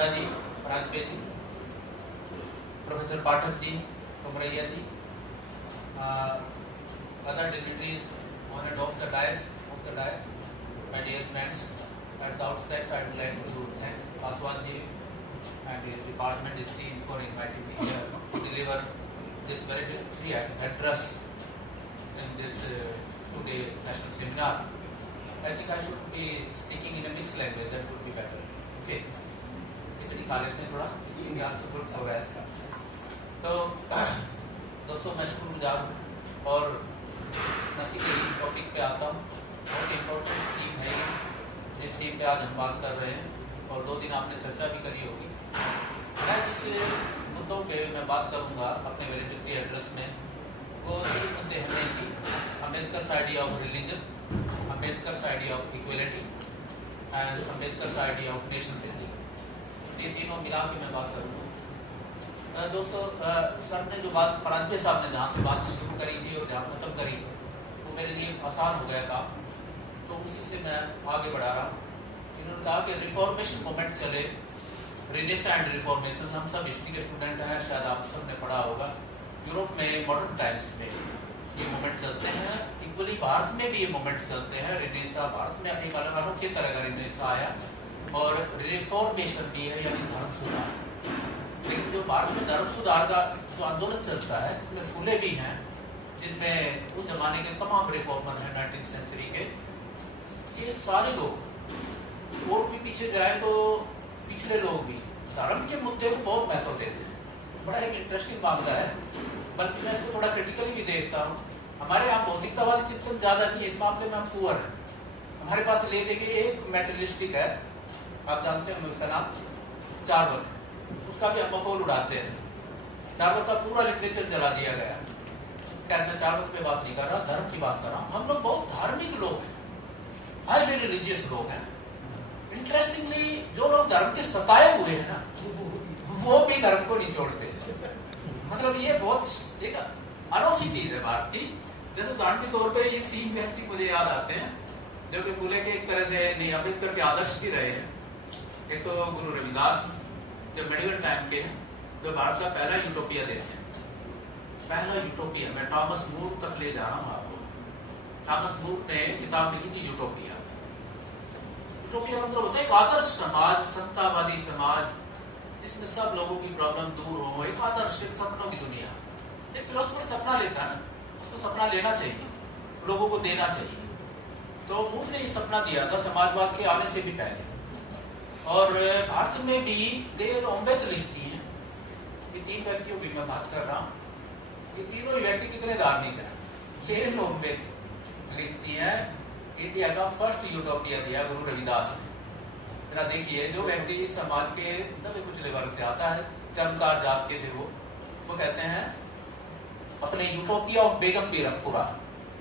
Nanda ji, Rajpeyi ji, professor Pathak ji, Kumaraiah ji, other dignitaries on and off the dais, my dear friends. At the outset, I would like to thank Paswan ji and his department, his team for inviting me here to deliver this very victory address in this two-day national seminar. I think I should be speaking in a mixed language. That would be better. Okay. खिचड़ी खा लेते हैं थोड़ा, खिचड़ी ज्ञान से good हो गया था। तो दोस्तों मैं शुक्रगुजार हूँ और नसी के टॉपिक पे आता हूँ। बहुत इम्पोर्टेंट थीम है जिस थीम पे आज हम बात कर रहे हैं और 2 दिन आपने चर्चा भी करी होगी। मैं जिस मुद्दों पे मैं बात करूँगा अपने वैलिडिटी एड्रेस में, वो 3 मुद्दे हैं कि Ambedkar idea of religion, Ambedkar idea of equality and Ambedkar idea of nation building. ये तीनों मिला के मैं बात करूँगा। दोस्तों सर ने जो बात परांजपे साहब ने जहाँ से बात शुरू करी थी और जहाँ खत्म करी वो मेरे लिए आसान हो गया काम, तो उसी से मैं आगे बढ़ा रहा हूँ। इन्होंने कहा कि रिफॉर्मेशन मूवमेंट चले, रिनेसांस एंड रिफॉर्मेशन। हम सब हिस्ट्री के स्टूडेंट हैं, शायद आप सब ने पढ़ा होगा। यूरोप में मॉडर्न टाइम्स में ये मूवमेंट चलते हैं, इक्वली भारत में भी ये मूवमेंट चलते हैं। रिनेसांस भारत में एक अलग अनोखे तरह का रिनेसांस आया और रिफॉर्मेशन भी है, यानी धर्म सुधार। लेकिन जो भारत में धर्म सुधार का जो आंदोलन चलता है, जिसमें फूले भी हैं, जिसमें उस जमाने के तमाम रिफॉर्मर हैं 19th सेंचुरी के, ये सारे लोग और भी पीछे जाए तो पिछले लोग भी धर्म के मुद्दे को बहुत महत्व देते हैं। बड़ा एक इंटरेस्टिंग मामला है, बल्कि मैं इसको थोड़ा क्रिटिकली भी देखता हूँ। हमारे यहाँ भौतिकतावादी चिंतन ज्यादा नहीं है, इस मामले में हम पुअर हैं। हमारे पास ले के एक मेटेरियलिस्टिक है, आप जानते हैं उसका नाम चारवत, उसका भी हम मखौल उड़ाते हैं। चारवत का पूरा लिटरेचर जला दिया गया। खैर मैं चारवत पे बात नहीं कर रहा, धर्म की बात कर रहा हूँ। हम लोग बहुत धार्मिक लोग हैं, हाईली रिलीजियस लोग हैं। इंटरेस्टिंगली जो लोग धर्म के सताए हुए हैं ना, वो भी धर्म को नहीं छोड़ते। मतलब ये बहुत एक अनोखी चीज है भारत की। जैसे उदाहरण के तौर पे ये 3 व्यक्ति मुझे याद आते हैं जो कि फूले के एक तरह से नहीं, अम्बेडकर के आदर्श भी रहे हैं। एक तो गुरु रविदास जो मेडिवल टाइम के हैं, जो भारत का पहला यूटोपिया देते हैं। पहला यूटोपिया, मैं थॉमस मूर तक ले जा रहा हूँ आपको। थॉमस मूर ने किताब लिखी थी यूटोपिया। यूटोपिया मतलब होता है एक आदर्श समाज, समतावादी समाज, जिसमें सब लोगों की प्रॉब्लम दूर हो, एक आदर्श, एक सपनों की दुनिया। एक फिलोसफर सपना लेता है, उसको सपना लेना चाहिए, लोगों को देना चाहिए। तो मूर ने ये सपना दिया था समाजवाद के आने से भी पहले। और भारत में भी देर ओम्बेत लिखती हैं। ये 3 व्यक्तियों की मैं बात कर रहा हूँ। ये तीनों ही व्यक्ति कितने धार्मिक हैं। देर ओम्बेत लिखती है, इंडिया का फर्स्ट यूटोपिया दिया गुरु रविदास ने। जरा देखिए, जो व्यक्ति समाज के दबे कुचले वर्ग से आता है, चमकार जात के थे वो कहते हैं अपने यूटोपिया ऑफ बेगम पीरमपुरा,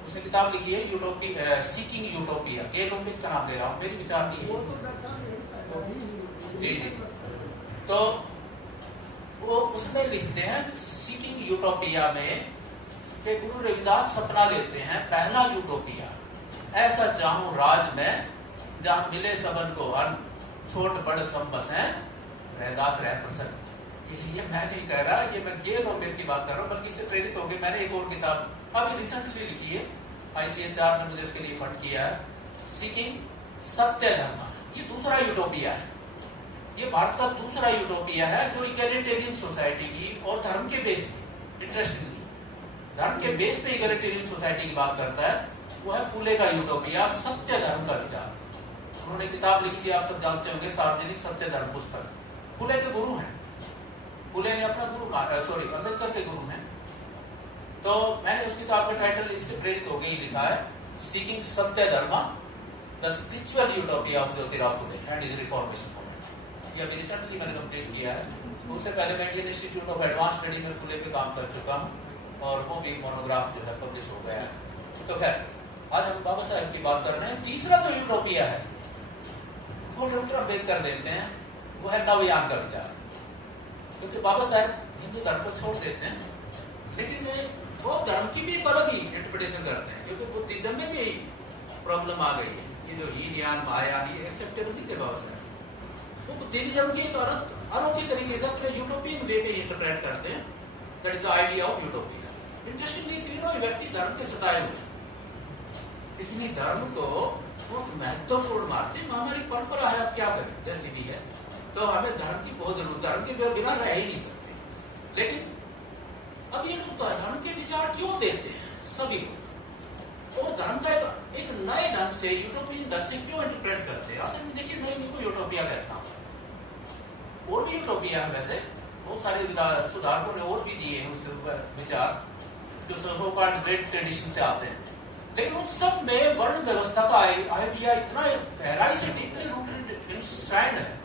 उसने किताब लिखी है यूटोपिया, सीकिंग यूटोपिया। के लोम्बित का नाम ले रहा हूँ, मेरी विचार नहीं है जी। तो वो उसमें लिखते हैं सीकिंग यूटोपिया में कि गुरु रविदास सपना लेते हैं पहला यूटोपिया, ऐसा चाहूं राज में जहां मिले सबन को अन्न, छोट बड़ सब बसें रहदास रह प्रसन्न। ये मैं नहीं कह रहा, ये मैं गेल और मेर की बात कर रहा हूँ, बल्कि इससे प्रेरित होकर मैंने एक और किताब अभी रिसेंटली लिखी है, ICHR ने मुझे इसके लिए फंड किया है, सीकिंग सत्य धर्म। ये दूसरा यूटोपिया है। ये भारत का दूसरा यूटोपिया है जो इक्वलिटेरियन सोसाइटी की और धर्म के बेस पे, इंटरेस्टिंगली धर्म के बेस पे इक्वलिटेरियन सोसाइटी की बात करता है। वो है फूले का यूटोपिया, सत्य धर्म का विचार। उन्होंने किताब लिखी थी, आप सब जानते होंगे, सार्वजनिक सत्य धर्म पुस्तक। फूले के गुरु हैं, फूले ने अपना गुरु अम्बेडकर के गुरु हैं। तो मैंने उस किताब का टाइटल इससे प्रेरित हो गई लिखा है, सीकिंग सत्य धर्म, the spiritual utopia of Jyotirao Phule and his reformation movement. ये अभी रिसेंटली मैंने कंप्लीट किया है। उससे पहले मैं Indian institute of advance study में फुले पे काम कर चुका हूँ और वो भी मोनोग्राफ जो है पब्लिश हो गया है। तो खैर आज हम बाबा साहब की बात कर रहे हैं। तीसरा जो यूटोपिया है वो डॉक्टर अम्बेडकर देते हैं, वो है नवयान का विचार। क्योंकि बाबा साहब हिंदू धर्म को छोड़ देते हैं, लेकिन वो धर्म की भी एक अलग ही इंटरप्रिटेशन करते हैं, क्योंकि बुद्धिज्म में भी प्रॉब्लम आ गई है। ये जो हीन यान महायान, ये एक्सेप्टेबल नहीं थे बाबा साहब। वो बुद्धिज्म की एक अनोखी तरीके से अपने यूटोपियन वे में इंटरप्रेट करते हैं। That is the idea of utopia. Interestingly तीनों ही व्यक्ति धर्म के सताए हुए, लेकिन ये धर्म को बहुत महत्वपूर्ण मानते हैं। हमारी परंपरा है, अब क्या करें, जैसी भी है, तो हमें धर्म की बहुत जरूरत, धर्म के बिना रह ही नहीं सकते। लेकिन अब ये लोग धर्म के विचार क्यों देते हैं सभी लोग, और धर्म का एक नए ढंग से, यूटोपियन ढंग से क्यों इंटरप्रेट करते हैं? असल में देखिए, मैं इन्हीं को यूटोपिया कहता हूँ। और भी यूटोपिया है वैसे, बहुत सारे सुधारकों ने और भी दिए हैं उस विचार जो सो कॉल्ड ग्रेट ट्रेडिशन से आते हैं, लेकिन उन सब में वर्ण व्यवस्था का आइडिया इतना गहराई से डीपली रूटेड इंस्ट्राइंड है।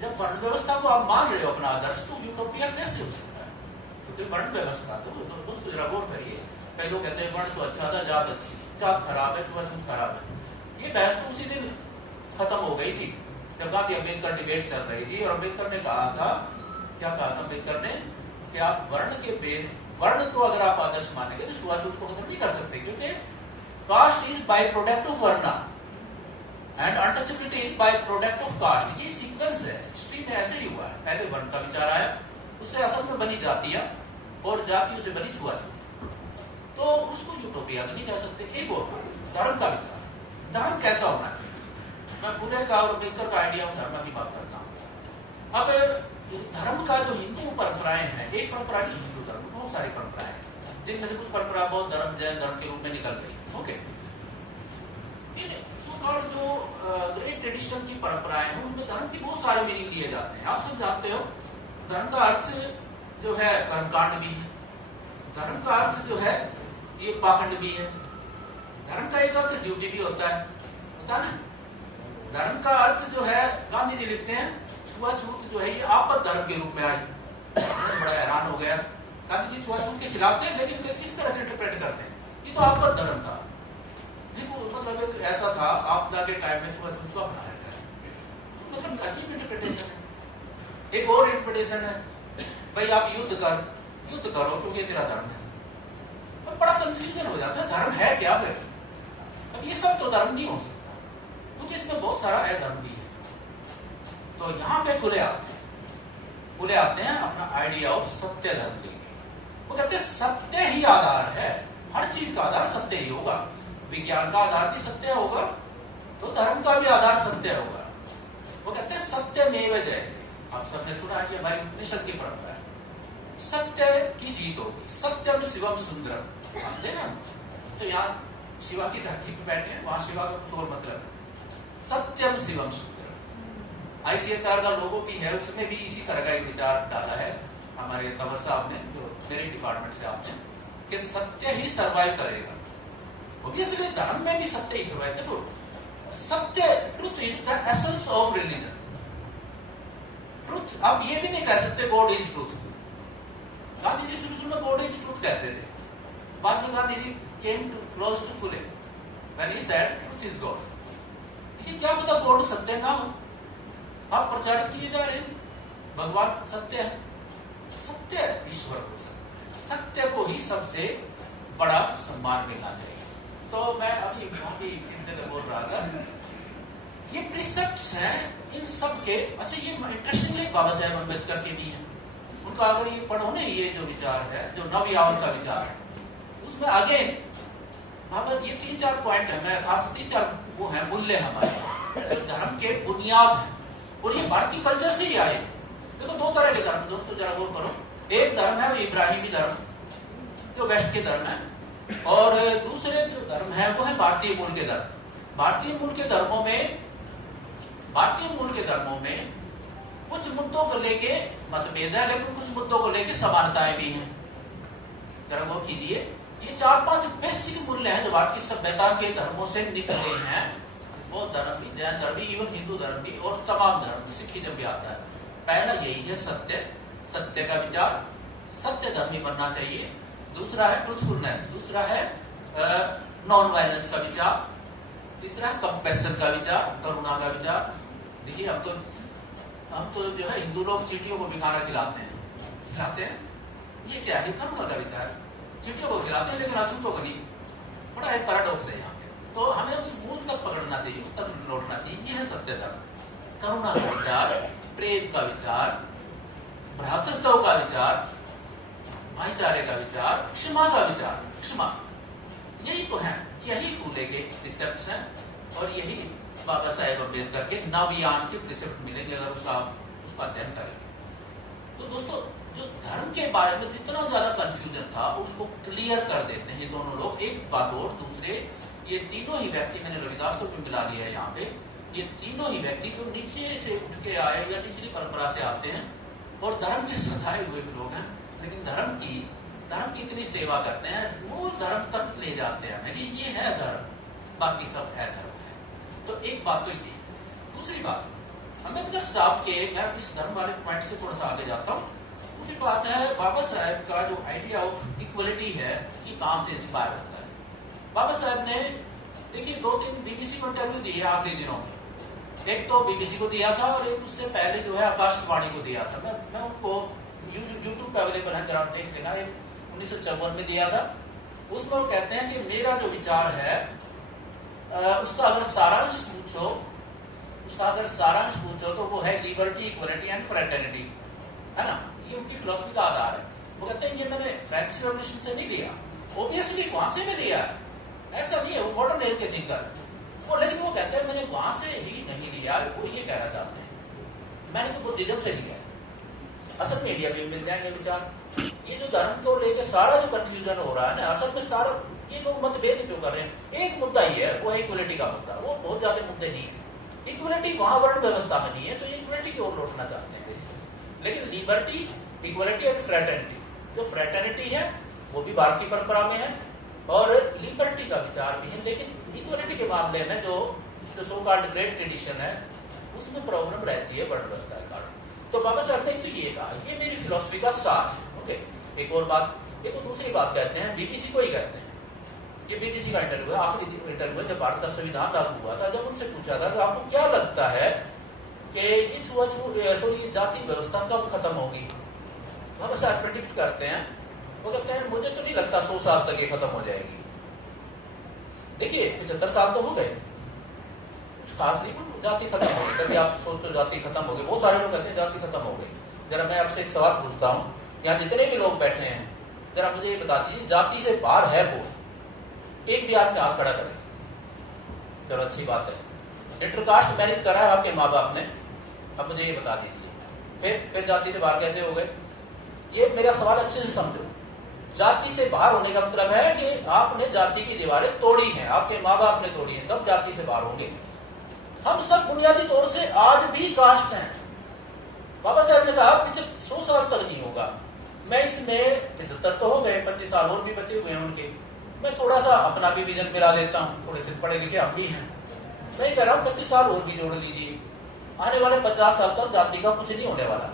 जब वर्ण व्यवस्था को आप मान रहे हो अपना आदर्श, तो यूटोपिया कैसे हो सकता है? क्योंकि वर्ण व्यवस्था तो दोस्तों जरा गौर करिए, कई लोग कहते हैं वर्ण तो अच्छा था, जात अच्छी, जात खराब है, छुआछूत खराब है। ये बहस तो उसी दिन खत्म हो गई थी जब गांधी अम्बेडकर डिबेट चल रही थी, और अम्बेडकर ने कहा था, क्या कहा था अम्बेडकर ने, कि आप वर्ण के बेस, वर्ण को अगर आप आदर्श मानेंगे तो छुआछूत को खत्म नहीं कर सकते, क्योंकि caste is by product of varna and untouchability is by product of caste. ये सीक्वेंस है, हिस्ट्री में ऐसे ही हुआ है। पहले वर्ण का विचार आया, उससे असल में बनी जातियां, और जातियों से बनी छुआछूत, तो उसको यूटोपिया तो नहीं कह सकते। एक और धर्म का विचार, धर्म कैसा होना चाहिए? मैं फुले का और अम्बेडकर का आइडिया धर्म की बात करता हूँ। अब धर्म का जो हिंदू परंपराएं हैं, एक परंपरा नहीं, हिंदू धर्म बहुत सारी परंपराएं, जिनमें से कुछ परंपरा बौद्ध धर्म, जैन धर्म के रूप में निकल गई। ओके, जो ग्रेट ट्रेडिशन की परंपराएं हैं, उनमें धर्म की बहुत सारे मीनिंग लिए जाते हैं। आप सब जानते हो, धर्म का अर्थ जो है कर्मकांड भी है, धर्म का अर्थ जो है ये पाखंड भी है, धर्म का एक अर्थ ड्यूटी भी होता है, पता ना? धर्म का अर्थ जो है, गांधी जी लिखते हैं, छुआछूत जो है ये आपद धर्म के रूप में आई। बड़ा हैरान हो गया, गांधी जी छुआछूत के खिलाफ थे, लेकिन किस तरह से इंटरप्रेट करते हैं, ये तो आपद धर्म था। देखो, मतलब एक ऐसा था, आपदा के टाइम में छुआछूत को अपनाया गया, तो मतलब अजीब इंटरप्रिटेशन है। एक और इंटरप्रिटेशन है, भाई आप युद्ध करो क्योंकि तेरा धर्म है। अब बड़ा कंफ्यूजन हो जाता है, धर्म है क्या फिर? अब ये सब तो धर्म नहीं हो सकता, क्योंकि इसमें बहुत सारा अधर्म भी है। तो यहाँ पे खुले आते हैं अपना आइडिया ऑफ सत्य धर्म लेके। वो कहते हैं सत्य ही आधार है, हर चीज का आधार सत्य ही होगा। विज्ञान का आधार भी सत्य होगा, तो धर्म का भी आधार सत्य होगा। वो कहते हैं सत्य में जयते। आप सबने सुना है कि हमारी उपनिषद की परंपरा है, सत्य की जीत होगी। सत्यम शिवम सुंदरम, मानते हैं ना? तो यहाँ शिवा की धरती पे बैठे हैं, वहां शिवा का कुछ और मतलब है। सत्यम शिवम सुंदरम ICHR का लोगो भी है, उसमें भी इसी तरह का एक विचार डाला है हमारे कंवर साहब ने, जो मेरे डिपार्टमेंट से आते हैं, कि सत्य ही सर्वाइव करेगा। ऑब्वियसली धर्म में भी सत्य ही सर्वाइव करेगा। सत्य, truth is the essence of religion. Truth, आप ये भी नहीं कह सकते God is truth. Gandhi ji शुरू में गॉड इज ट्रुथ कहते थे, बाद में Gandhi ji came to close to fully when he said truth is God. देखिए, क्या पता गॉड सत्य ना हो, आप प्रचारित किए जा रहे हैं भगवान सत्य है। सत्य ईश्वर हो सकता है, सत्य को ही सबसे बड़ा सम्मान मिलना चाहिए। तो मैं अभी बोल रहा था, ये प्रिसेप्ट्स हैं इन सब के। अच्छा, ये इंटरेस्टिंगली बाबा साहेब अम्बेडकर के भी हैं, उनका अगर ये पढ़ो ना, ये जो विचार है, जो नवयावन का विचार है, उसमें आगे बाबा ये 3-4 पॉइंट है, मैं खास 3-4 वो है मूल्य हमारे जो धर्म के बुनियाद है, और ये भारतीय कल्चर से ही आए। देखो, 2 तरह के धर्म दोस्तों, जरा गौर करो। एक धर्म है इब्राहिमी धर्म, जो वेस्ट के धर्म है, और दूसरे जो धर्म है वो है भारतीय मूल के धर्म। भारतीय मूल के धर्मों में कुछ मुद्दों को लेके मतभेद है, लेकिन कुछ मुद्दों को लेके समानताएं भी हैं। जरा गौर कीजिए, ये 4-5 बेसिक मूल्य हैं जो भारतीय सभ्यता के धर्मों से निकले हैं। बौद्ध धर्म भी, जैन धर्म भी, इवन हिंदू धर्म भी, और तमाम धर्म, सिखिज्म भी आता है। पहला यही है सत्य का विचार, सत्य धर्मी बनना चाहिए। दूसरा है ट्रूथफुलनेस, दूसरा है नॉन वायलेंस का विचार, तीसरा है कंपैशन का विचार, करुणा का विचार। देखिए, हम तो जो है हिंदू लोग चींटियों को भी खाना खिलाते हैं, ये क्या है? करुणा का विचार, चींटियों को खिलाते हैं लेकिन अछूतों को नहीं। बड़ा एक पैराडॉक्स है यहाँ पे। तो हमें उस मूल तक पकड़ना चाहिए, उस तक लौटना चाहिए। ये है सत्य धर्म। करुणा का विचार, प्रेम का विचार, भ्रातृत्व का विचार, भाईचारे का विचार, क्षमा का विचार, क्षमा, यही तो है, यही फूले के प्रिसेप्ट्स हैं और यही बाबा साहेब अम्बेडकर के नवयान के प्रिसेप्ट मिलेंगे अगर उसका अध्ययन करेंगे। तो दोस्तों, जो धर्म के बारे में जितना ज्यादा कंफ्यूजन था उसको क्लियर कर देते हैं दोनों लोग। एक बात और, दूसरे, ये तीनों ही व्यक्ति, मैंने रविदास को भी मिला लिया है यहाँ पे, ये तीनों ही व्यक्ति जो नीचे से उठ के आए या निचली परंपरा से आते हैं और धर्म के सताए हुए भी लोग हैं, लेकिन धर्म की इतनी सेवा करते हैं, मूल धर्म तक ले जाते हैं कि ये है धर्म, बाकी सब है धर्म है। तो एक बात तो ये। दूसरी बात, अम्बेडकर साहब के, मैं इस धर्म वाले पॉइंट से थोड़ा सा आगे जाता हूँ। दूसरी बात है, बाबा साहेब का जो आइडिया ऑफ इक्वलिटी है, ये कहाँ से इंस्पायर होता है? बाबा साहब ने, देखिए, 2-3 बीबीसी को इंटरव्यू दिए आखिरी दिनों में। एक तो बीबीसी को दिया था और एक उससे पहले जो है आकाशवाणी को दिया था। मैं उनको यूट्यूब पे अवेलेबल है, जरा आप देख लेना। 1954 में दिया था। उसमें वो कहते हैं कि मेरा जो विचार है उसका अगर सारांश पूछो तो वो है लिबर्टी, इक्वलिटी एंड फ्रेटर्निटी, है ना। ये उनकी फिलॉसफी का आधार है। वो कहते हैं ये मैंने फ्रेंच रेवोल्यूशन से नहीं लिया, ऑब्वियसली वहां से मैं लिया है, ऐसा नहीं है, वो मॉडर्न एज के थिंकर वो, लेकिन वो कहते हैं मैंने वहां से ही नहीं लिया। वो ये कहना चाहते हैं मैंने तो बुद्धिज्म से लिया है। असल में इंडिया में मिल जाएंगे विचार। ये जो धर्म को लेकर सारा जो कंफ्यूजन हो रहा है ना, असल में सारा ये लोग मतभेद क्यों कर रहे हैं? एक मुद्दा ही है, वो है इक्वलिटी का मुद्दा। वो बहुत ज्यादा मुद्दे नहीं है। इक्वलिटी वहां वर्ण व्यवस्था में नहीं है, तो इक्वलिटी की ओर लौटना चाहते हैं बेसिकली। लेकिन लिबर्टी, इक्वलिटी और फ्रेटर्निटी, जो फ्रेटर्निटी है वो भी भारतीय परंपरा में है और लिबर्टी का विचार भी है, लेकिन इक्वलिटी के मामले में जो सो कॉल्ड ग्रेट ट्रेडिशन है उसमें प्रॉब्लम रहती है वर्ण व्यवस्था के कारण। तो बाबा साहब ने तो ये कहा, ये मेरी फिलॉसफी का सार है। ओके, एक और बात, एक दूसरी बात कहते हैं, बीबीसी को ही कहते हैं। ये बीबीसी का इंटरव्यू है, आखिरी इंटरव्यू है जब भारत का संविधान लागू हुआ था। जब उनसे पूछा था कि आपको क्या लगता है कि ये जाति व्यवस्था कब खत्म होगी? बाबा साहब प्रेडिक्ट करते हैं, वो कहते हैं मुझे तो नहीं लगता 100 साल तक ये खत्म हो जाएगी। देखिए 75 साल तो हो गए, कुछ खास नहीं, जाति खत्म हो गई। कभी आप सोचो जाति खत्म हो गई, बहुत सारे लोग कहते हैं जाति खत्म हो गई। जरा मैं आपसे एक सवाल पूछता हूँ, यहाँ जितने भी लोग बैठे हैं, जरा मुझे ये बता दीजिए जाति से बाहर है कौन? एक भी आदमी हाथ खड़ा करे। चलो अच्छी बात है, इंटरकास्ट मैरिज करा है आपके माँ बाप ने, अब मुझे ये बता दीजिए फिर जाति से बाहर कैसे हो गए? ये मेरा सवाल अच्छे से समझो। जाति से बाहर होने का मतलब है कि आपने जाति की दीवारें तोड़ी हैं, आपके माँ बाप ने तोड़ी हैं, तब जाति से बाहर होंगे। हम सब बुनियादी तौर से आज भी कास्ट हैं। बाबा साहब ने कहा पीछे 100 साल तक नहीं होगा। मैं इसमें 75 तो हो गए, 25 साल और भी बचे हुए हैं उनके। मैं थोड़ा सा अपना भी विजन मिला देता हूँ, थोड़े से पढ़े लिखे हम भी हैं। मैं ये कह रहा हूँ 25 साल और भी जोड़ लीजिए, आने वाले 50 साल तक जाति का कुछ नहीं होने वाला।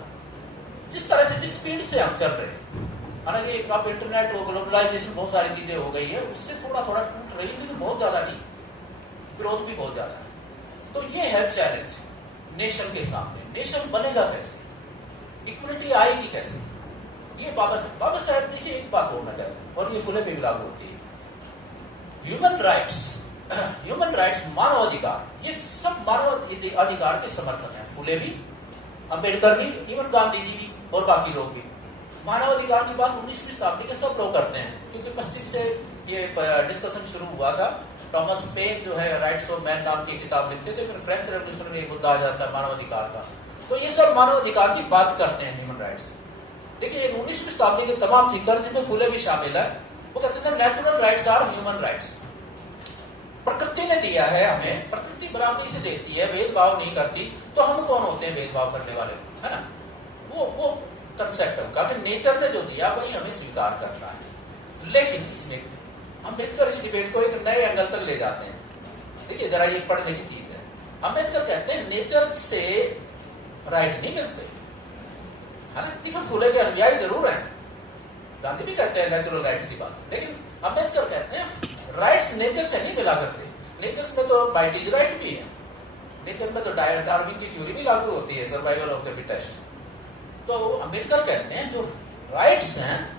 जिस तरह से, जिस स्पीड से हम चल रहे हैं, हालांकि अब इंटरनेट और ग्लोबलाइजेशन बहुत सारी चीजें हो गई है, उससे थोड़ा थोड़ा टूट रही है, लेकिन बहुत ज्यादा नहीं, ग्रोथ भी बहुत ज्यादा है। तो ये है चैलेंज नेशन के सामने। नेशन बनेगा कैसे? इक्वलिटी आएगी कैसे? ये बाबा साहब देखिए एक बात बोलना चाहते हैं, और ये फुले पे भी लागू होती है। ह्यूमन राइट्स, मानव अधिकार, ये सब मानव अधिकार के समर्थक हैं। फुले भी, अंबेडकर भी, इवन गांधी जी भी और बाकी लोग भी। मानव अधिकार की बात 19वीं शताब्दी के सब लोग करते हैं, क्योंकि पश्चिम से ये डिस्कशन शुरू हुआ था। थॉमस पेन जो है राइट्स ऑफ मैन नाम की किताब लिखते थे, फिर फ्रेंच रेवोल्यूशन में ये मुद्दा आ जाता है मानव अधिकार का। तो ये सब मानव अधिकार की बात करते हैं, ह्यूमन राइट्स। देखिए 19वीं शताब्दी के तमाम थिंकर, जिनमें फुले भी शामिल है, वो कहते थे natural rights are human rights. प्रकृति ने दिया है हमें, प्रकृति बराबरी से देती है, भेदभाव नहीं करती, तो हम कौन होते हैं भेदभाव करने वाले, है ना। वो कंसेप्ट होगा कि नेचर ने जो दिया वही हमें स्वीकार करना है। लेकिन इसमें अम्बेडकर इस डिबेट को एक नए एंगल तक ले जाते हैं। देखिए जरा ये पढ़ने की चीज है। अम्बेडकर कहते हैं नेचर से राइट नहीं मिलते, हालांकि फुले के अनुयायी जरूर हैं, गांधी भी कहते हैं नेचुरल राइट्स की बात, लेकिन अम्बेडकर कहते हैं राइट्स नेचर से नहीं मिला करते। नेचर में तो बाइटीज राइट भी है, नेचर में तो डार्विन की थ्योरी भी लागू होती है, सर्वाइवल ऑफ द फिटेस्ट। तो अम्बेडकर कहते हैं जो राइट्स हैं,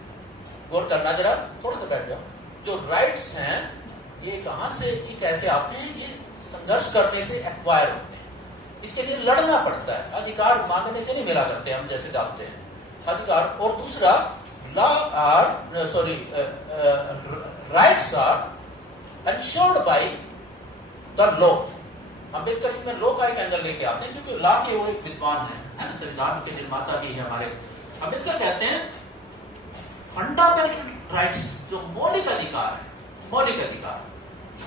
गौर करना जरा, थोड़ा सा बैठ जाओ, जो राइट्स हैं ये कहां से, ये कैसे आते हैं? ये संघर्ष करने से एक्वायर होते हैं। इसके लिए लड़ना पड़ता है, अधिकार मांगने से नहीं मिला करते हम जैसे जानते हैं अधिकार। और दूसरा rights are ensured by the law. Ambedkar इसमें लॉ का एक एंगल लेके आते हैं क्योंकि लॉ के वो एक विद्वान है ना, संविधान के निर्माता भी है हमारे। अम्बेडकर कहते हैं फंडामेंटल राइट्स जो मौलिक अधिकार है, मौलिक अधिकार,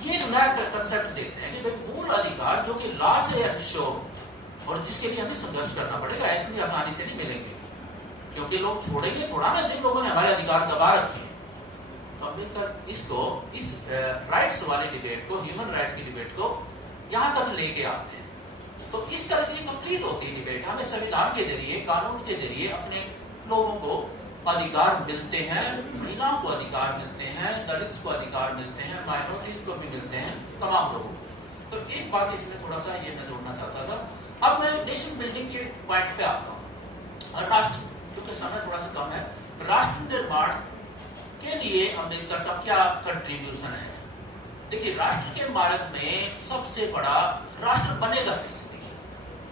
ये नया कंसेप्ट देखते हैं कि भाई मूल अधिकार जो कि लॉ से एंश्योर और जिसके लिए हमें संघर्ष करना पड़ेगा, ऐसे आसानी से नहीं मिलेंगे क्योंकि लोग छोड़ेंगे थोड़ा ना जिन लोगों ने हमारे अधिकार दबा रखे हैं। तो अम्बेडकर इसको, इस राइट्स वाले डिबेट को, ह्यूमन राइट्स की डिबेट को यहां तक लेके आते हैं। तो इस तरह से कंप्लीट होती है डिबेट। हमें संविधान के जरिए, कानून के जरिए अपने लोगों को अधिकार मिलते हैं, महिलाओं को अधिकार मिलते हैं, दलित को अधिकार मिलते हैं, माइनॉरिटीज को भी मिलते हैं, तमाम लोगों को। तो एक बात इसमें थोड़ा सा ये मैं जोड़ना चाहता था। अब मैं नेशन बिल्डिंग के पॉइंट पे आता हूँ। और राष्ट्र, क्योंकि समय थोड़ा सा कम है, राष्ट्र निर्माण के लिए अम्बेडकर का क्या कंट्रीब्यूशन है? देखिए, राष्ट्र के मार्ग में सबसे बड़ा राष्ट्र बनेगा कैसे?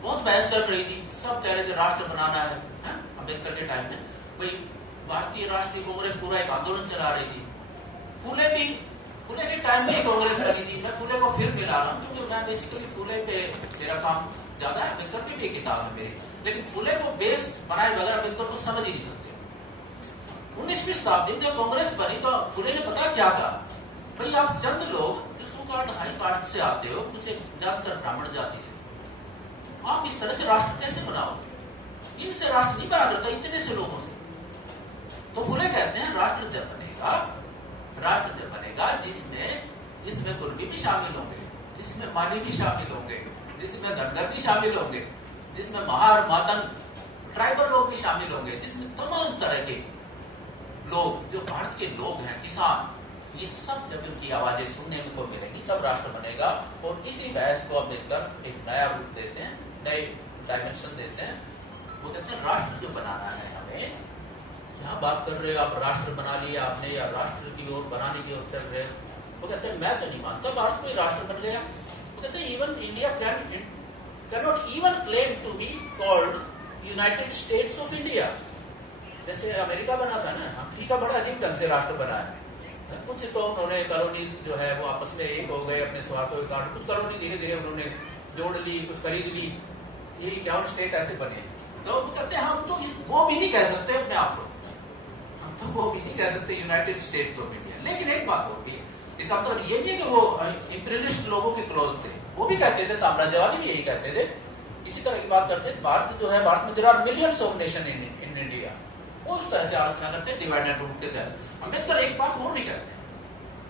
बहुत बहस चल रही थी, सब कह रहे थे राष्ट्र बनाना है, अम्बेडकर के टाइम में भाई भारतीय राष्ट्रीय कांग्रेस पूरा एक आंदोलन चला रही थी। फूले के टाइम में कांग्रेस लगी थी। मैं फूले को फिर मिला रहा हूँ क्योंकि मैं बेसिकली फूले पे मेरा काम ज्यादा है, अम्बेडकर की भी किताब है मेरी, लेकिन फूले को बेस बनाए बगैर अम्बेडकर को समझ ही नहीं सकते। 19वीं शताब्दी में कांग्रेस बनी तो फूले ने पता क्या कहा, भाई आप चंद लोग जो हाई कास्ट से आते हो, कुछ एक ज्यादातर ब्राह्मण जाति से, आप इस तरह से राष्ट्र कैसे बनाओगे? इनसे राष्ट्र नहीं बना करता, इतने से लोगों से। तो फूले कहते हैं राष्ट्र जब बनेगा जिसमें कुर्मी भी शामिल होंगे, जिसमें माली भी शामिल होंगे, जिसमें धनगर भी शामिल होंगे, जिसमें महार मातंग ट्राइबल लोग भी शामिल होंगे, जिसमें तमाम तरह के लोग जो भारत के लोग हैं, किसान, ये सब जब इनकी आवाजें सुनने को मिलेंगी तब राष्ट्र बनेगा। और इसी बहस को अम्बेडकर एक नया रूप देते हैं, नए डायमेंशन देते हैं। वो कहते हैं राष्ट्र जो बनाना है हमें, क्या बात कर रहे हो आप, राष्ट्र बना लिया आपने या राष्ट्र की ओर बनाने की ओर चल रहे हो? वो कहते हैं मैं तो नहीं मानता भारत में राष्ट्र बन गया। वो कहते हैं even India can not even claim to be called United States of India. जैसे अमेरिका बना था ना, अमेरिका बड़ा अजीब ढंग से राष्ट्र बना है। कुछ तो उन्होंने कॉलोनीज जो है वो आपस में एक हो गए अपने स्वार्थों के कारण, कुछ कॉलोनी धीरे धीरे उन्होंने जोड़ ली, कुछ खरीद ली, ये 51 स्टेट ऐसे बने। तो वो कहते हैं हम तो वो भी नहीं कह सकते अपने आप को, हम तो वो भी नहीं कह सकते यूनाइटेड स्टेट्स ऑफ इंडिया। लेकिन एक बात और भी है, इसका मतलब ये नहीं कि वो इंपीरियलिस्ट लोगों के क्लोज थे, वो भी कहते थे, साम्राज्यवादी भी यही कहते थे, इसी तरह की बात करते थे। भारत जो है, भारत में there are millions of nation in India, वो उस तरह से आलोचना करते हैं डिवाइड एंड रूल के तहत। अम्बेडकर एक बात और भी कहते हैं,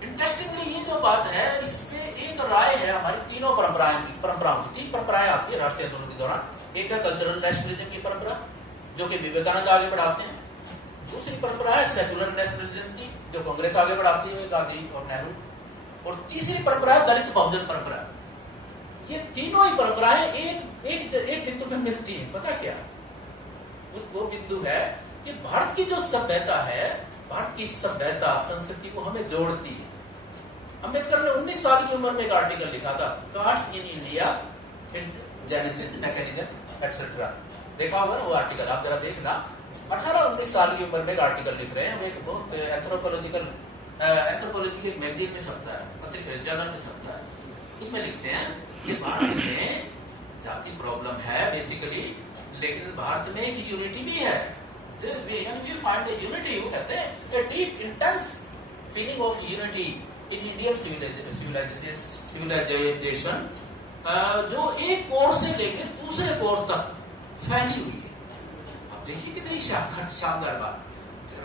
इंटरेस्टिंगली ये जो बात है इस पे एक राय है हमारी तीनों परंपराओं की। 3 परंपराएं आती है राष्ट्रीय आंदोलन के दौरान। एक है कल्चरल नेशनलिज्म की परंपरा जो कि विवेकानंद आगे बढ़ाते हैं, दूसरी परंपरा है सेकुलर नेशनलिज्म की जो कांग्रेस आगे बढ़ाती है, गांधी और नेहरू, और तीसरी परंपरा है दलित बहुजन परंपरा। ये तीनों ही परंपराएं एक बिंदु पे मिलती हैं। पता क्या वो बिंदु है कि भारत की जो सभ्यता है, भारत की सभ्यता संस्कृति को हमें जोड़ती है। अम्बेडकर ने 19 साल की उम्र में एक आर्टिकल लिखा था, caste in India its genesis mechanism etcetera. देखा होगा ना वो आर्टिकल, आप जरा देखना। 18-19 साल की उम्र में एक आर्टिकल लिख रहे हैं, वो एक बहुत एंथ्रोपोलॉजिकल मैगजीन में छपता है, पत्रिका जर्नल में छपता है। उसमें लिखते हैं कि भारत में जाति प्रॉब्लम है बेसिकली, लेकिन भारत में एक यूनिटी भी है। We find a unity, वो कहते हैं a deep intense feeling of unity in Indian civilization, जो एक कोर से लेकर दूसरे कोर तक फैली हुई है। अब देखिए कितनी शानदार बात।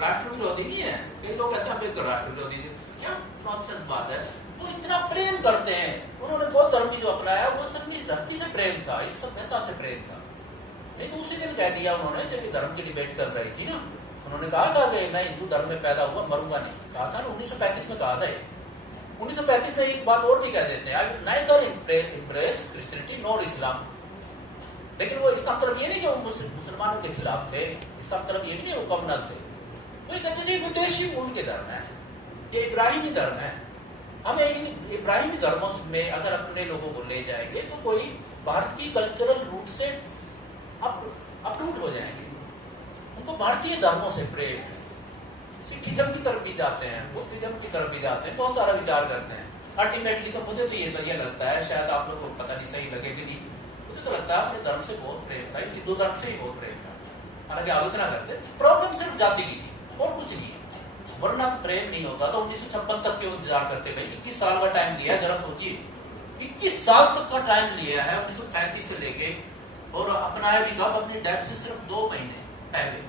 राष्ट्र विरोधी नहीं है, कई लोग कहते हैं अम्बेडकर राष्ट्र विरोधी थे, क्या नॉनसेंस बात है। वो इतना प्रेम करते हैं, उन्होंने बौद्ध धर्म की जो अपनाया वो असल में इस धरती से प्रेम था, इस सभ्यता से प्रेम था। नहीं तो उसी दिन कह दिया उन्होंने, जब धर्म की डिबेट चल रही थी ना, उन्होंने कहा था कि मैं हिंदू धर्म में पैदा हुआ, मरूंगा नहीं। कहा था ना 1935 में कहा था। 1935 में एक बात और भी कह देते हैं, I will neither embrace Christianity nor Islam. लेकिन वो इसका मतलब ये नहीं कि वो मुसलमानों के खिलाफ थे, इसका मतलब ये भी नहीं वो कम्युनल थे। वो कहते थे विदेशी मूल के धर्म है, ये इब्राहिमी धर्म है, हमें इन इब्राहिमी धर्मों में अगर अपने लोगों को ले जाएंगे तो कोई भारत की कल्चरल रूट से अपरूट हो जाएंगे। उनको भारतीय धर्मों से प्रेम है, सिखिज्म की तरफ भी जाते हैं, बुद्धिज्म की तरफ भी जाते हैं, बहुत सारा विचार करते हैं। अल्टीमेटली तो मुझे तो ये लगता है, शायद आप लोगों को पता नहीं सही लगे कि नहीं, मुझे तो लगता है अपने धर्म से बहुत प्रेम था, इस हिंदू धर्म से ही बहुत प्रेम था। हालांकि आलोचना करते, प्रॉब्लम सिर्फ जाति की थी और कुछ नहीं है। वरना तो प्रेम नहीं होता तो 1956 तक क्यों इंतजार करते भाई? 21 साल का टाइम लिया, जरा सोचिए 21 साल तक का टाइम लिया है 1935 से लेके, और अपनाया भी कब? अपनी डेथ से सिर्फ 2 महीने पहले,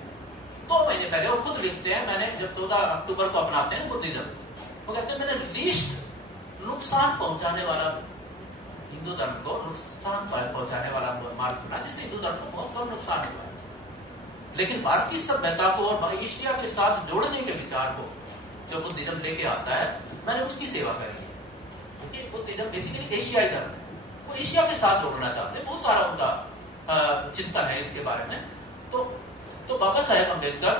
2 महीने पहले। वो खुद लिखते हैं, मैंने जब 14 अक्टूबर को अपनाते हैं बुद्धिज्म, वो कहते हैं मैंने लीस्ट नुकसान पहुंचाने वाला हिंदू धर्म को नुकसान पहुंचाने वाला मार्ग चुना, जिससे हिंदू धर्म को बहुत कम नुकसान हुआ है। लेकिन भारत की सभ्यता को और एशिया के साथ जोड़ने के विचार को जो बुद्धिज्म लेके आता है, मैंने उसकी सेवा करी है। क्योंकि बुद्धिज्म बेसिकली एशियाई धर्म है, वो एशिया के साथ जोड़ना चाहते हैं, बहुत सारा उनका चिंतन है इसके बारे में। तो बाबा साहेब अम्बेडकर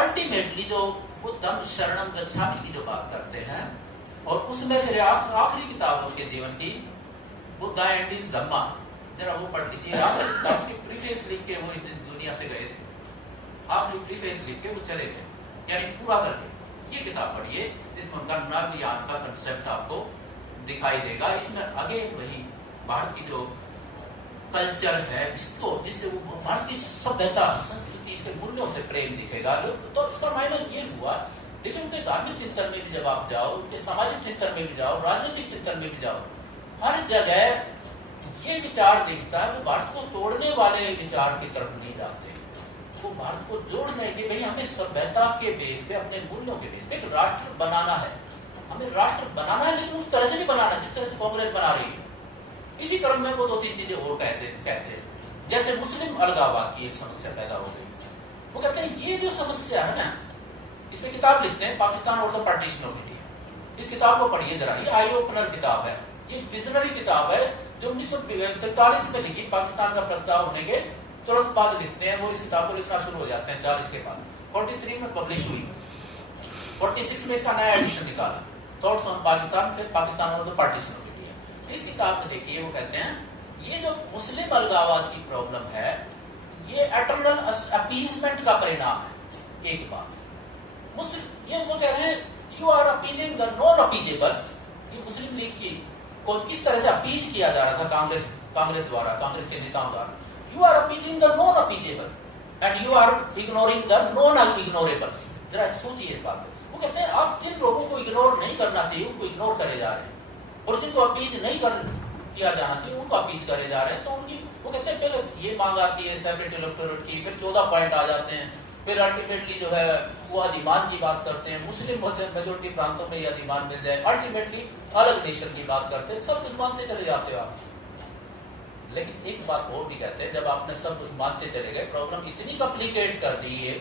अल्टीमेटली जो बुद्धं शरणं गच्छामि की जो बात करते हैं, और उसमें फिर आखिरी किताब उनके जीवन की बुद्धा एंड हिज धम्मा, जरा वो पढ़ लीजिए। आखिरी प्रीफेस लिख के वो इस दुनिया से गए थे, आखिरी प्रीफेस लिख के वो चले गए, यानी पूरा करके। ये किताब पढ़िए जिसमें उनका नवयान का कंसेप्ट आपको दिखाई देगा। इसमें आगे वही भारत की जो कल्चर है, इसको जिससे वो भारत की सभ्यता, संस्कृति, इसके मूल्यों से प्रेम दिखेगा। तो इसका मायने ये हुआ, देखिए उनके धार्मिक चिंतन में भी जब आप जाओ, उनके सामाजिक चिंतन में भी जाओ, राजनीतिक चिंतन में भी जाओ, हर जगह ये विचार दिखता है वो भारत को तोड़ने वाले विचार की तरफ नहीं जाते, वो भारत को जोड़ने के, भाई हमें सभ्यता के बेस पे, अपने मूल्यों के बेस पे एक राष्ट्र बनाना है, हमें राष्ट्र बनाना है, लेकिन उस तरह से नहीं बनाना जिस तरह से कांग्रेस बना रही है। इसी क्रम में वो 2-3 चीजें और कहते हैं, जैसे मुस्लिम अलगाववाद की एक समस्या पैदा हो गई। वो कहते हैं ये जो समस्या है ना, इसमें किताब लिखते हैं पाकिस्तान और द पार्टीशन ऑफ इंडिया। इस किताब को पढ़िए जरा, ये आई ओपनर किताब है, ये विजनरी किताब है जो 1943 में लिखी, पाकिस्तान का प्रस्ताव होने के तुरंत बाद लिखते हैं। वो इस किताब को लिखना शुरू हो जाते हैं 40 के बाद। 43 में पब्लिश हुई, 46 में इसका नया एडिशन निकाला, थॉट्स ऑन पाकिस्तान से पाकिस्तान और द पार्टीशन ऑफ इंडिया। इस किताब में देखिए वो कहते हैं ये जो मुस्लिम अलगाववाद की प्रॉब्लम है, ये एटर्नल अपीजमेंट का परिणाम है। एक बात मुस्लिम, ये वो कह रहे हैं you are appeasing the non अपीजेबल्स। ये मुस्लिम लीग की को किस तरह से अपीज किया जा रहा था कांग्रेस द्वारा, कांग्रेस के नेताओं द्वारा। You are appeasing the non appeasable and you are ignoring the non ignorables. जरा सोचिए इस बात को। वो कहते हैं आप जिन लोगों को इग्नोर नहीं करना चाहिए उनको इग्नोर करे जा रहे हैं, और जिनको अपीज नहीं किया जाना चाहिए उनको अपीज करे जा रहे हैं। तो उनकी वो कहते हैं पहले ये मांग आती है सेपरेट इलेक्टोरेट की, फिर 14 पॉइंट आ जाते हैं, फिर अल्टीमेटली जो है वो अधिमान की बात करते हैं, मुस्लिम मेजोरिटी प्रांतों में ये अधिमान मिल जाए, अल्टीमेटली अलग नेशन की बात करते हैं, सब कुछ मानते चले जाते हो आप। लेकिन एक बात और भी कहते हैं, जब आपने सब कुछ मानते चले गए, प्रॉब्लम इतनी कॉम्प्लिकेट कर दी है,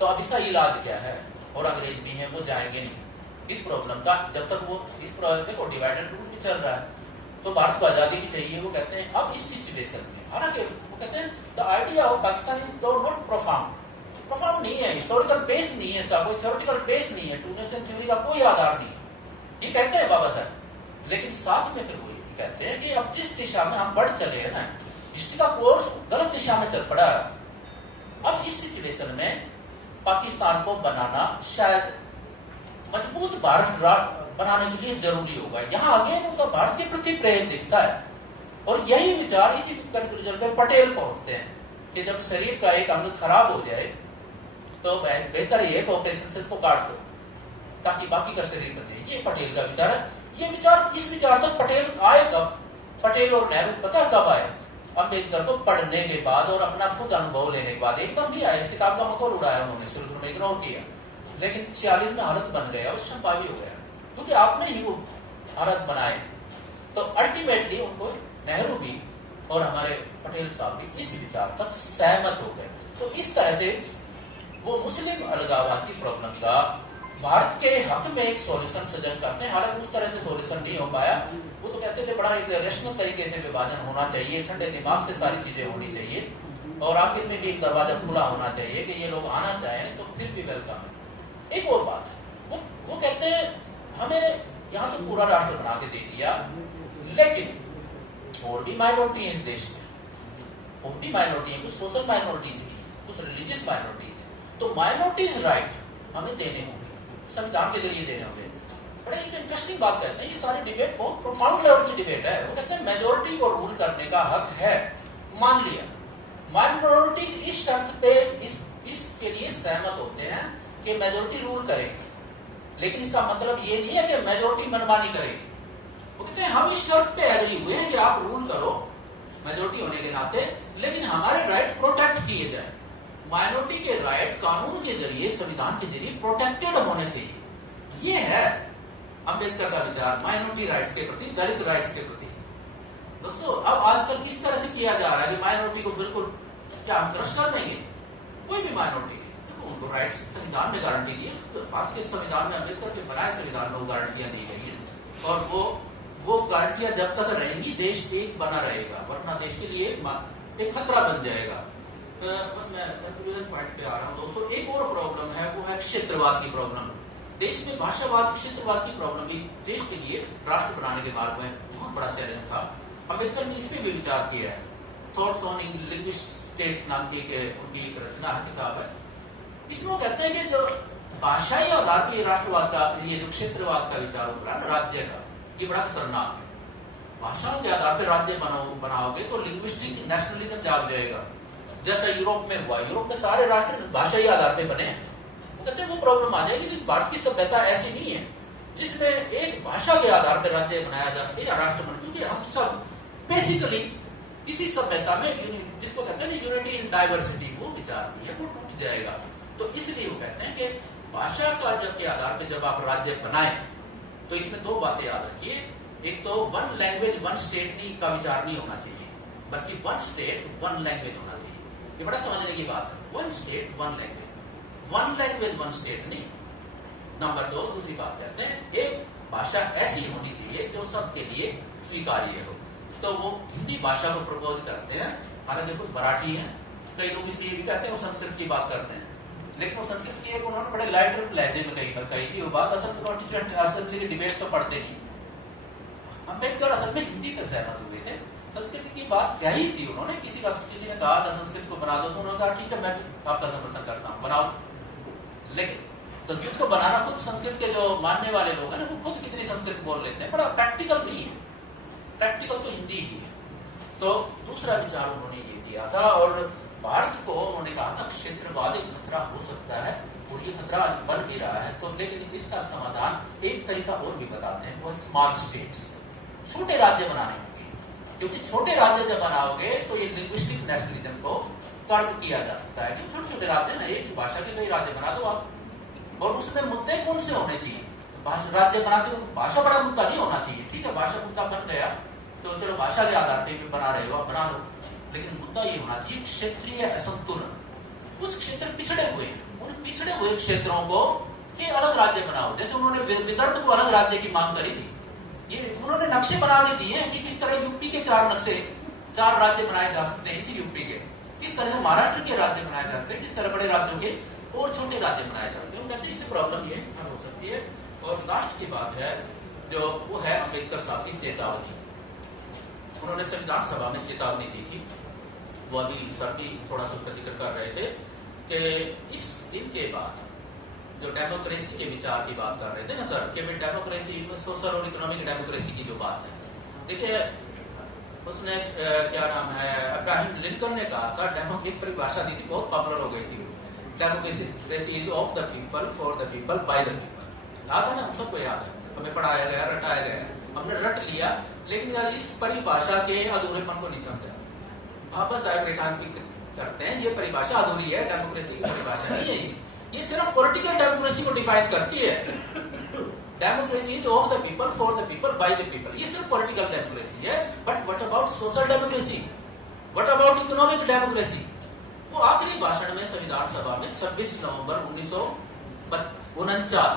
तो अब इसका इलाज क्या है? और अंग्रेज भी हैं, वो जाएंगे नहीं इस प्रॉब्लम का, जब तक वो इस देखो डिवाइड एंड रूल भी चल रहा है, तो भारत को आजादी भी चाहिए। वो कहते हैं अब इस सिचुएशन में, हालांकि वो कहते हैं the idea of Pakistan is not profound नहीं है, हिस्टोरिकल बेस नहीं है, इसका कोई थ्योरेटिकल बेस नहीं है, टू नेशन थ्योरी का कोई आधार नहीं है, ये कहते हैं बाबा साहब। लेकिन साथ में फिर वो ये कहते हैं कि अब जिस दिशा में हम बढ़ चले हैं ना, हिस्ट्री का कोर्स गलत दिशा में चल पड़ा है। अब इस सिचुएशन में पाकिस्तान को बनाना शायद मजबूत भारत बनाने के लिए जरूरी होगा। यहाँ अगेन उनका भारत के प्रति प्रेम दिखता है, और यही विचार इसी कंक्लूजन पे पटेल पहुंचते हैं कि जब शरीर का एक अंग खराब हो जाए तो बेहतर ये है ऑपरेशन से इसको काट दो ताकि बाकी का शरीर बचे। ये पटेल का विचार है। ये विचार, इस विचार तक पटेल आए कब? पटेल और नेहरू पता कब आए? अम्बेडकर को पढ़ने के बाद और अपना खुद अनुभव लेने के बाद। एकदम नहीं आया, इस किताब का मखौल उड़ाया उन्होंने, शुरू में इग्नोर किया, लेकिन 46 में हालत बन गया, उस संभावी हो गया, क्योंकि आपने ही वो हालत बनाए। तो अल्टीमेटली उनको नेहरू भी और हमारे पटेल साहब भी इस विचार तक सहमत हो गए। तो इस तरह से वो मुस्लिम अलगाववाद की प्रॉब्लम का भारत के हक में एक सॉल्यूशन सजेस्ट करते हैं। हालांकि उस तरह से सॉल्यूशन नहीं हो पाया। वो तो कहते थे बड़ा एक रेशनल तरीके से विभाजन होना चाहिए, ठंडे दिमाग से सारी चीजें होनी चाहिए, और आखिर में भी एक दरवाजा खुला होना चाहिए कि ये लोग आना चाहें तो फिर भी वेलकम है। एक और बात, वो कहते हैं हमें यहाँ तो पूरा राष्ट्र बना के दे दिया, लेकिन और भी माइनॉरिटी है इस देश में, और भी माइनॉरिटी है, कुछ सोशल माइनॉरिटी भी है, कुछ रिलीजियस माइनॉरिटी है। तो माइनॉरिटीज राइट हमें देने होंगे, संविधान के जरिए देने होंगे। बड़ा एक इंटरेस्टिंग बात कहते हैं, ये सारी डिबेट बहुत प्रोफाउंड लेवल की डिबेट है। वो कहते हैं मेजोरिटी को रूल करने का हक है, मान लिया, माइनॉरिटी इस शर्त पे इसके लिए सहमत होते हैं कि मेजोरिटी रूल करेगी, लेकिन इसका मतलब ये नहीं है कि मेजोरिटी मनमानी करेगी। वो कहते हैं हम इस शर्त पे एग्री हुए हैं कि आप रूल करो मेजोरिटी होने के नाते, लेकिन हमारे राइट प्रोटेक्ट किए जाए। माइनॉरिटी के राइट कानून के जरिए, संविधान के जरिए प्रोटेक्टेड होने चाहिए। ये है अम्बेडकर का विचार माइनॉरिटी राइट्स के प्रति, दलित राइट्स के प्रति। दोस्तों अब आजकल किस तरह से किया जा रहा है कि माइनॉरिटी को बिल्कुल क्या हम क्रश कर देंगे? कोई भी माइनॉरिटी है तो उनको राइट्स संविधान में गारंटी दी है, तो आज के संविधान में, अम्बेडकर के बनाए संविधान में वो गारंटियां दी गई है, और वो गारंटियां जब तक रहेंगी देश एक बना रहेगा, वरना देश के लिए एक खतरा बन जाएगा। बस मैं कंक्लूजन पॉइंट पे आ रहा हूँ दोस्तों। एक और प्रॉब्लम है, वो है क्षेत्रवाद की प्रॉब्लम। देश में भाषावाद, क्षेत्रवाद की प्रॉब्लम भी देश के लिए राष्ट्र बनाने के मार्ग में बहुत बड़ा चैलेंज था। अम्बेडकर ने इस पे भी विचार किया है। थॉट्स ऑन लिंग्विस्टिक स्टेट्स नाम की उनकी एक रचना है, किताब है। इसमें वो कहते हैं कि जो भाषाई आधार पर राष्ट्रवाद का, ये जो क्षेत्रवाद का विचार होता है राज्य का, ये बड़ा खतरनाक है। भाषाओं के आधार पर राज्य बनाओगे तो लिंग्विस्टिक नेशनलिज्म जाग जाएगा, जैसा यूरोप में हुआ। यूरोप में सारे राष्ट्र भाषाई आधार पर बने हैं। वो कहते हैं वो प्रॉब्लम आ जाएगी। भारत की सभ्यता ऐसी नहीं है जिसमें एक भाषा के आधार पर राज्य बनाया जा सके या राष्ट्र बने, क्योंकि हम सब बेसिकली इसी सभ्यता में, जिसको कहते हैं यूनिटी इन डाइवर्सिटी, वो विचार भी है, वो टूट जाएगा। तो इसलिए वो कहते हैं कि भाषा का के आधार पर जब आप राज्य बनाए तो इसमें दो बातें याद रखिए। एक तो वन लैंग्वेज वन स्टेट का विचार नहीं होना चाहिए, बल्कि वन स्टेट वन लैंग्वेज होना चाहिए। ये बड़ा समझने की बात है। One state one language, one language one state नहीं। नंबर दो, दूसरी बात कहते हैं एक भाषा ऐसी होनी चाहिए जो सबके लिए स्वीकार्य हो। तो वो हिंदी भाषा को प्रपोज करते हैं, हालांकि कुछ मराठी हैं, कई लोग इसलिए भी कहते हैं वो संस्कृत की बात करते हैं, लेकिन वो संस्कृत की एक उन्होंने बड़े लाइटर लहजे में कही थी वो बात। असल में कॉन्स्टिट्यूएंट असेंबली की डिबेट तो पढ़ते नहीं। अम्बेडकर असल में हिंदी पर सहमत हुए थे, संस्कृत की बात कही थी उन्होंने। किसी ने कहा था संस्कृत को बना दो, तो उन्होंने कहा ठीक है मैं आपका समर्थन करता हूँ, बनाओ। लेकिन संस्कृत को बनाना, खुद संस्कृत के जो मानने वाले लोग हैं ना, वो खुद कितनी संस्कृत बोल लेते हैं, बड़ा प्रैक्टिकल नहीं है। प्रैक्टिकल तो हिंदी ही है। तो दूसरा विचार उन्होंने ये दिया था, और भारत को उन्होंने कहा था क्षेत्रवाद एक खतरा हो सकता है, और ये खतरा बन भी रहा है। तो लेकिन इसका समाधान एक तरीका और भी बताते हैं, वो स्मॉल स्टेट्स, छोटे राज्य बनाने होंगे। क्योंकि छोटे राज्य जब बनाओगे तो ये लिंग्विस्टिक नेशनलिज्म को कर्ब किया जा सकता है कि छोटे छोटे राज्य ना, एक भाषा के कई राज्य बना दो आप, और उसमें मुद्दे कौन से होने चाहिए? राज्य बनाते हो भाषा बड़ा मुद्दा नहीं होना चाहिए, ठीक है भाषा मुद्दा बन गया तो चलो भाषा के आधार पर बना रहे हो आप, बना लो, लेकिन मुद्दा ये होना चाहिए क्षेत्रीय असंतुलन। कुछ क्षेत्र पिछड़े हुए हैं, उन पिछड़े हुए क्षेत्रों को के अलग राज्य बनाओ। जैसे उन्होंने विदर्भ को अलग राज्य की मांग करी थी, ये उन्होंने नक्शे बना के दिए हैं कि किस तरह यूपी के 4 नक्शे, 4 राज्य बनाए जा सकते हैं इसी यूपी के, किस तरह से महाराष्ट्र के राज्य बनाए जा सकते हैं, किस तरह बड़े राज्यों के और छोटे राज्य बनाए जाते हैं। कहते हैं इससे प्रॉब्लम ये हल हो सकती है। और लास्ट की बात है जो वो है अम्बेडकर साहब की चेतावनी। उन्होंने संविधान सभा में चेतावनी दी थी, वो अभी सर भी थोड़ा सा उसका जिक्र कर रहे थे कि इस दिन के बाद जो डेमोक्रेसी के विचार की बात कर रहे थे ना सर, कि डेमोक्रेसी सोशल और इकोनॉमिक डेमोक्रेसी की जो बात है, देखिए उसने क्या नाम है, अब्राहम लिंकन ने कहा था, एक परिभाषा दी थी, बहुत पॉपुलर हो गई थी, democracy is of the people for the people by the people. याद है ना, हम सबको याद है, हमें पढ़ाया गया, रटाया गया, हमने रट लिया, लेकिन यार इस परिभाषा के अधूरेपन को नहीं समझा। बाबा साहब रेखांकित करते हैं ये परिभाषा अधूरी है, डेमोक्रेसी की परिभाषा नहीं है ये सिर्फ पॉलिटिकल डेमोक्रेसी को डिफाइन करती है। Democracy is of the people for the people by the people, ये सिर्फ पॉलिटिकल डेमोक्रेसी है। But what about social democracy, what about economic democracy? वो आखिरी भाषण में संविधान सभा में 26 नवंबर 1949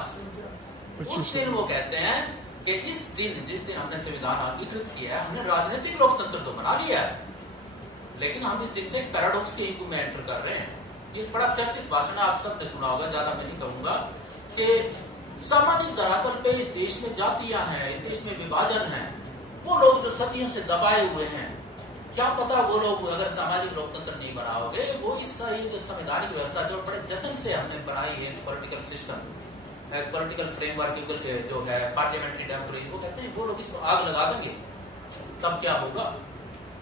उस दिन वो कहते हैं कि इस दिन, जिस दिन हमने संविधान अधिकृत किया है, हमने राजनीतिक लोकतंत्र तो बना लिया है, लेकिन हम इस दिन से एक पैराडॉक्स के युग में एंटर कर रहे हैं। ये बड़ा चर्चित भाषण आप सबने सुना होगा, ज्यादा मैं नहीं कहूंगा, कि सामाजिक धरातल पे इस देश में जातियां हैं, इस देश में विभाजन है, वो लोग जो सदियों से दबाए हुए हैं, क्या पता वो लोग अगर सामाजिक लोकतंत्र नहीं बनाओगे, वो ये जो संवैधानिक व्यवस्था जो बड़े जतन से हमने बनाई है, पॉलिटिकल सिस्टम, पॉलिटिकल फ्रेमवर्क जो है पार्लियामेंट्री डेमोक्रेसी, वो कहते हैं वो लोग इसको आग लगा देंगे, तब क्या होगा?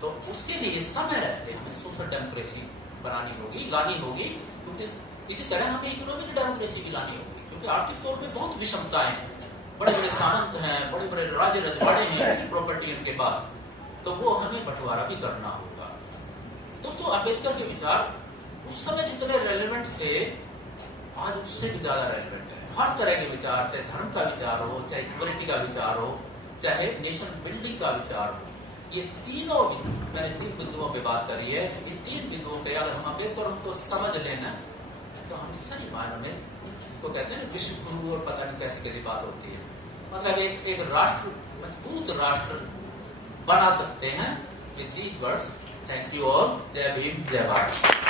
तो उसके लिए समय रहते हमें सोशल डेमोक्रेसी बनानी होगी, लानी होगी, क्योंकि इसी तरह हमें इकोनॉमिक डेमोक्रेसी की लानी होगी, क्योंकि आर्थिक तौर पे बहुत विषमताएं हैं, बड़े बड़े सामंत हैं, बड़े बड़े राज्य रजवाड़े हैं, प्रॉपर्टी उनके पास, तो वो हमें बंटवारा भी करना होगा। दोस्तों, अंबेडकर के विचार उस समय जितने रेलेवेंट थे, आज उससे भी ज्यादा रेलेवेंट है। हर तरह के विचार, चाहे धर्म का विचार हो, चाहे इक्वलिटी का विचार हो, चाहे नेशन बिल्डिंग का विचार हो, ये तीनों मैंने 3 बिंदुओं पे बात करी है। इन 3 बिंदुओं पे अगर हम अंबेडकर को समझ लेना, तो हम सही मायने में तो कहते हैं विश्व गुरु और पता नहीं कैसी कैसी बात होती है, मतलब एक राष्ट्र, मजबूत राष्ट्र बना सकते हैं। With these words, thank you all. जय भीम, जय भारत।